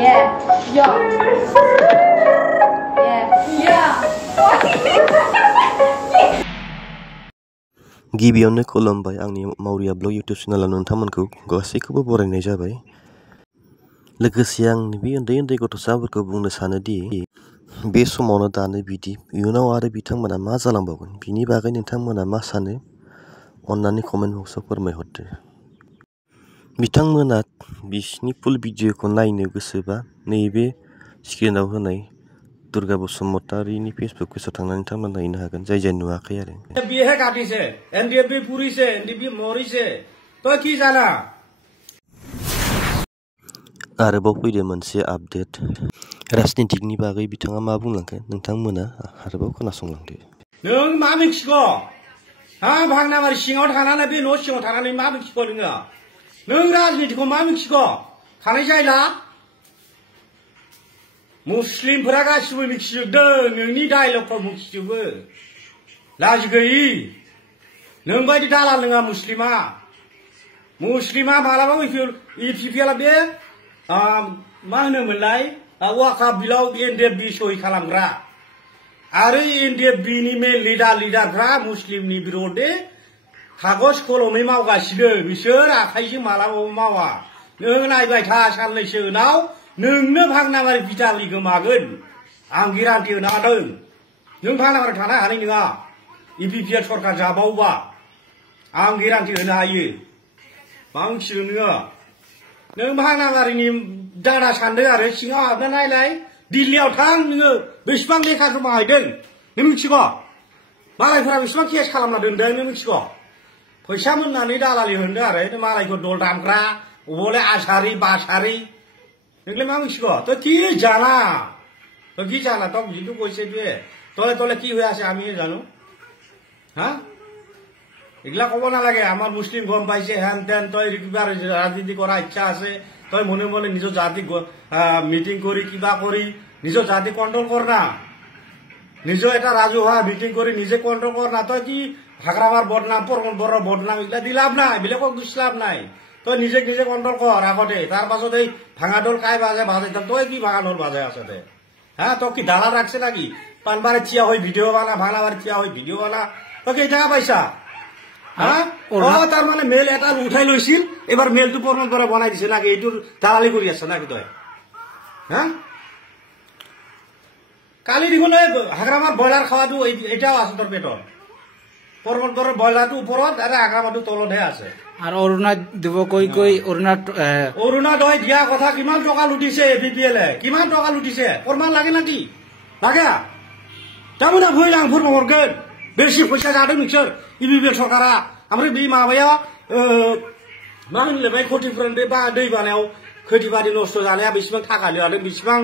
Yeah. Yeah. Yeah. गिबियावनो खुलुमबाय आंनि मावरिया ब्लग इउटिउब चेनेलाव नोंथांमोनखौ गासैखौबो बरायनाय जाबाय। लोगोसे आं बे उन्दै गथ'साफोरखौ बुंनो सानोदि बे समावनो दानो बिदि इयुनाव आरो बिथांमोना मा जालांबावगोन बिनि बागै नोंथांमोना मा सानो अन्नानै कमेन्ट बक्सआव फोरमायहरदो। बिथांमोना बिसिनि फुल भिडिअखौ नायनो गोसोबा नैबे स्क्रिनाव होनाय दुर्गा बसुमतारीनि फेसबुक पेजाव थांनानै नोंथांमोना नायनो हागोन जाय नुवाखै आरो। बिहे काटिसे एनडिएफबि पुरिसे एनडिएफबि मरिसे तो की जाना आरोबाव फैदो मोनसे आपडेट राजनितिकनि बागै बिथाङा मा बुंलांखो नोंथांमोना आरोबाव खोनासंलांदो। नों मा मिथिगौ हा भागनाबारि सिङाव थानानै बे न' सिङाव थानानै मा मिथिगौ नों राजनितिखौ मा मिथिगौ थानाय जायला मुस्लिमफोरा गासिबो मिथिजोबदों नोंनि डायलगखौ मिथिजोबो लाजि गैयि नों बायदि दालाल नङा मुस्लिमा मालाबा इपिपिएलआ बे मा होनोमोनलाय वाकाफ बिलाव एनडिएफबि सहि खालामग्रा आरो एनडिएफबिनि मेन लिडारफ्रा मुस्लिमनि बिरोधै कागज कलमै मावगासिनो बिसोर आखाइजों मालाबाबो मावा नों नायबाय था साननैसो उनाव नोंनो भागनाबारि बिटालि गोमागोन आं गेरान्टि होनो हादों नों भागनाबारि थानो हानाय नङा इपिपिएल सरकार जाबावबा आं गेरान्टि होनो हायो मा मिथिदों नों भागनाबारिनि दादा सानदों आरो सिङाव हाबना नायलाय दिल्लीयाव थां नोङो बेसेबां लेखा जमा हैदों नों मिथिगौ मालायफोरा बेसेबां केस खालामना दोनदों नों मिथिगौ फैसा मोननानै दालालि होनदों आरो मालायखौ दल दामग्रा अबले आसारी बासारी नोंलाय मा मिथिगौ तो কি জানা তো কি জানা তো যিটো কৈছে তলে তলে কি হৈ আছে আমি জানো হা এগুলা কব নালাগে আমার মুসলিম গম পাইছে হেন তেন তই কিবা রাজনীতি করা ইচ্ছা আছে তই মনে মনে নিজৰ জাতি মিটিং কৰি কিবা কৰি নিজৰ জাতি কন্ট্ৰোল কৰ না নিজৰ এটা ৰাজহুৱা মিটিং কৰি নিজে কন্ট্ৰোল কৰ না তই কি ভাগৰাবাৰ বদনাম বড় বদনাম এগুলা দি লাভ নাই বেলেগক দুখ লাভ নাই তই নিজে কন্ট্রোল কৰ আগতে তাৰ পাছত এই ভাঙাডোল কাই বাজে তই কি ভাঙাডোল বাজে আছে দে হ্যাঁ তই কি দালাল রাখছে নাকি পানবারে থিয়া হৈ ভিডিঅ' বানা ভাঙাবারে থিয়া হৈ ভিডিঅ' বানা তই কেই টাকা পাইছা হ্যাঁ তার মানে মেল এটা উঠাই লৈছিল এবার মেলটো পূরণ করে বনাই দিছে নাকি এইটোর দালালি কৰি আছে নাকি তই হ্যাঁ কালি দেখোন হাগ্ৰামাৰ ব্ৰয়লাৰ খাওয়াটো এটাও আছে তোৰ পেটত পৰ্বতৰ ব্ৰয়লাৰটো ওপৰত আৰু হাগ্ৰামাটো তলতহে আছে আৰ অৰুণা দিব কৈ অৰুণা দয় দিয়া কথা কিমান টকা লুটিছে এপিপিএলে কিমান টকা লুটিছে প্রমাণ লাগে নাকি লাগে তারমানে ভুল আংফুর হরগोन बेसे फैसा जादों नोंसोर इपिपिएल सरकारा ओमफ्राय बे माबाया मा होनलाय खथिफुरन बे दै बानायाव खेथि-बारि नस्थ' जानाया बेसेबां थाखा लादों बेसेबां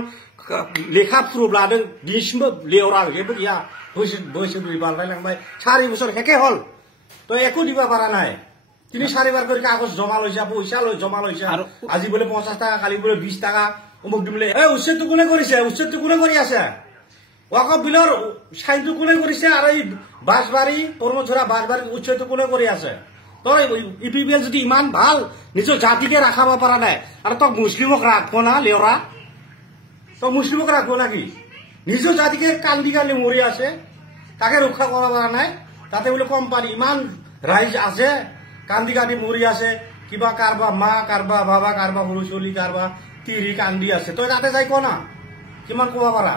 लेखा प्रुफ लादों दिनैसिमबो लेवरा जेबो गैया बोसोरब्रै बारलायलांबाय 4 বছর হেকে হল তো একো দিবা পারা নাই তিনি 4বার করে কাগজ জমা লৈছে পয়সা জমা লৈছে আজি বলে 50 টাকা কালি বলে 20 টাকা অমুক দিবলে এই উচ্ছেদটো কোনে কৰিছে উচ্ছেদটো কোনে কৰি আছে ওয়াকফ বিলৰ সাইনটো কোনে কৰিছে আৰু এই বাসবাৰী পৰমছৰা বাসবাৰী উচ্ছেদটো কোনে কৰি আছে তই ইপিপিএল যদি ইমান ভাল নিজৰ জাতিকে ৰাখাব পৰা নাই আৰু তই মুছলিমক ৰাখব না লেওৰা তই মুছলিমক ৰাখব নাকি নিজৰ জাতিকে কান্দি মৰি আছে তাকে ৰক্ষা কৰা পৰা নাই তাতে বোলে কোম্পানী ইমান ৰাইজ আছে কান্দি মৰি আছে কিবা কাৰবা মা কাৰবা বাবা কাৰবা সৰু চলি কাৰবা তিৰি কান্দি আছে তই তাতে যাই ক না কিমান ক'ব পাৰা